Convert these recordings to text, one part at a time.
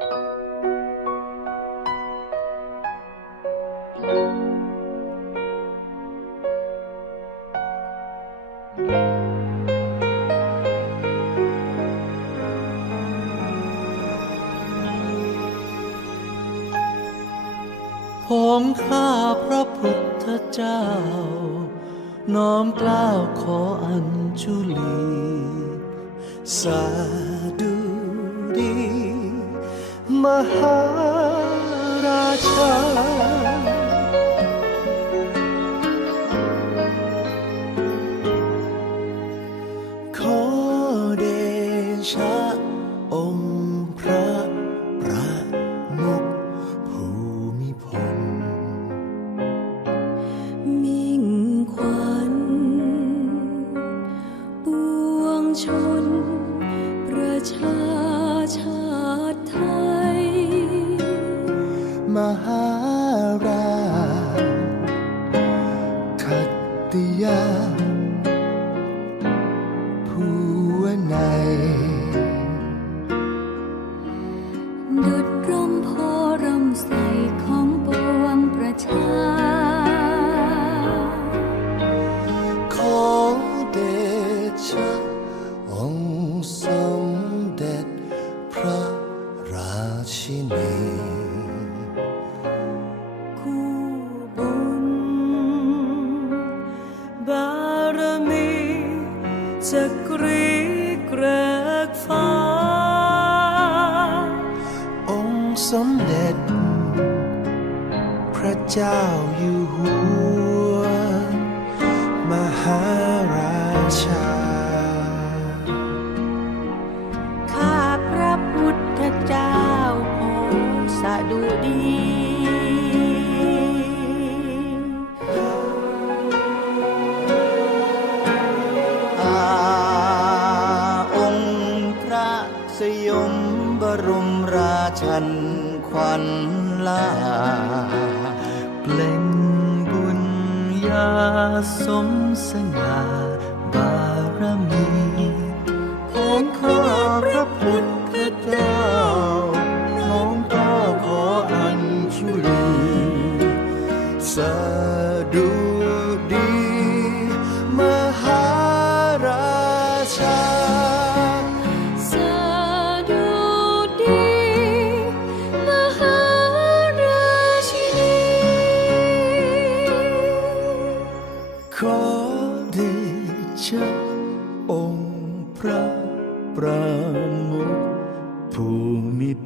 ผมข้าพระพุทธเจ้า น้อมกล้าวขออัญชุลี สาดุดี มหา รา จะกรีเกรกฟ้า องค์สมเด็จ พระเจ้าอยู่หัว มหาราชา นขวันลาเปล่งบุญญาสมสง่า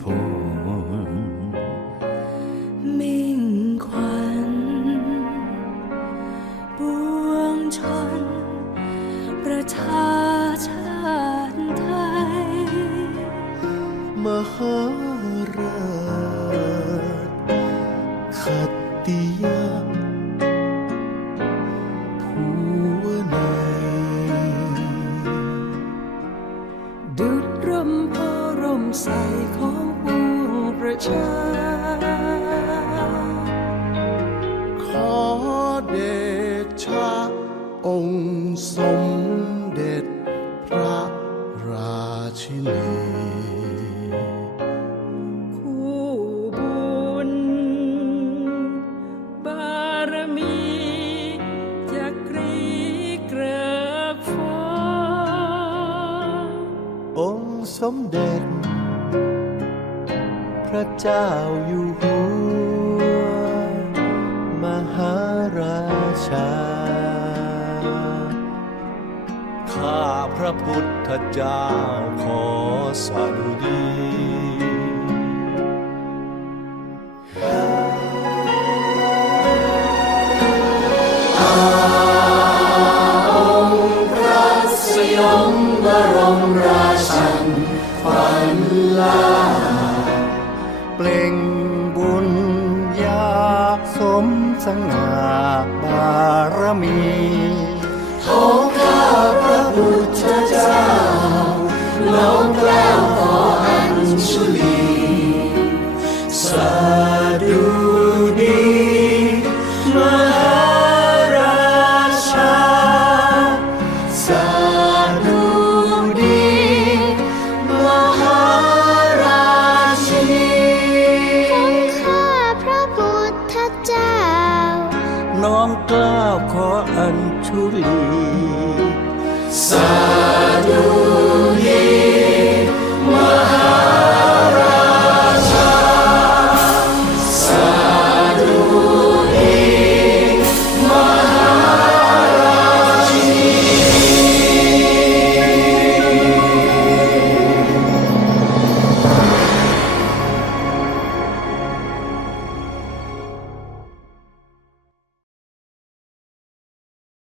ภูมิ ขอเดชะองค์สมเด็จพระราชินีคู่บุญบารมีจะกรีเกรกฟ้าองค์สมเด็จพ ระเจ้าอยู่หัว มหาราชา ข้าพระพุทธเจ้าขอสดุดี สง่าบารมีของข้าพระพุทธเจ้าน้อมเกล้าวขออัญชุลี อขออัญชุลี สาธุย